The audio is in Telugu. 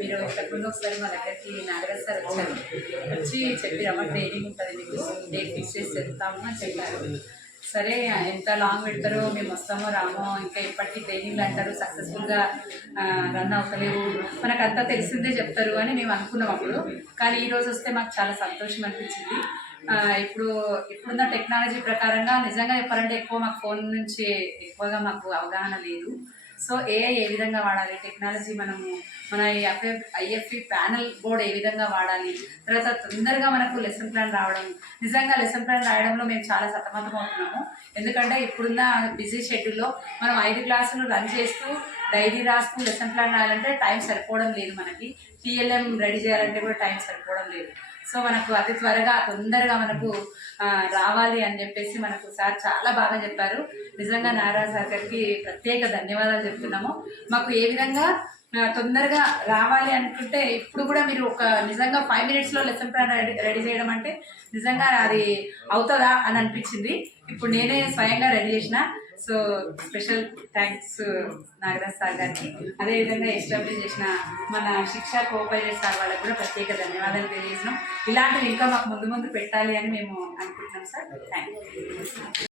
మీరు ఇంతకుముందు ఒకసారి మా దగ్గరికి నాగరాజ్ సార్ వచ్చారు, వచ్చి చెప్పిరమ్మ ట్రైనింగ్ ఉంటుంది మీకు, డేట్ ఫిక్స్ చేసి వెళ్తాము అని చెప్పారు. సరే ఎంత లాంగ్ పెడతారో మేము వస్తామో రామో, ఇంకా ఇప్పటికీ ట్రైనింగ్లు అంటారు సక్సెస్ఫుల్గా రన్ అవుతలేవు, మనకంతా తెలిసిందే చెప్తారు అని మేము అనుకున్నాం అప్పుడు. కానీ ఈరోజు వస్తే మాకు చాలా సంతోషం అనిపించింది. ఇప్పుడున్న టెక్నాలజీ ప్రకారంగా నిజంగా చెప్పాలంటే ఎక్కువ మాకు ఫోన్ నుంచి ఎక్కువగా మాకు అవగాహన లేదు. సో ఏఐ ఏ విధంగా వాడాలి, టెక్నాలజీ మన ఐఎఫ్ఈ ప్యానల్ బోర్డ్ ఏ విధంగా వాడాలి, తర్వాత తొందరగా మనకు లెసన్ ప్లాన్ రావడం. నిజంగా లెసన్ ప్లాన్ రాయడంలో మేము చాలా సతమతం అవుతున్నాము. ఎందుకంటే ఇప్పుడున్న బిజీ షెడ్యూల్లో మనం 5 క్లాసులు రన్ చేస్తూ డైరీ రాస్తూ లెసన్ ప్లాన్ రాయాలంటే టైం సరిపోవడం లేదు. మనకి టీఎల్ఎం రెడీ చేయాలంటే కూడా టైం సరిపోవడం లేదు. సో మనకు అతి త్వరగా తొందరగా మనకు రావాలి అని చెప్పేసి మనకు సార్ చాలా బాగా చెప్పారు. నిజంగా నారాయణ సార్ గారికి ప్రత్యేక ధన్యవాదాలు చెప్తున్నాము. మాకు ఏ విధంగా తొందరగా రావాలి అనుకుంటే ఇప్పుడు కూడా మీరు నిజంగా 5 మినిట్స్లో లెసన్ ప్లాన్ రెడీ చేయడం అంటే నిజంగా అది అవుతుందా అని అనిపించింది. ఇప్పుడు నేనే స్వయంగా రెడీ చేసిన. So special thanks Nagaraj sir గారికి. అదేవిధంగా ఎస్టాబ్లిష్ చేసిన మన శిక్షా కోఆపరేటివ్ సార్ వాళ్ళకి కూడా ప్రత్యేక ధన్యవాదాలు తెలియజేసినాం. ఇలాంటివి ఇంకా మాకు ముందు పెట్టాలి అని మేము అనుకుంటున్నాం సార్. Thank you.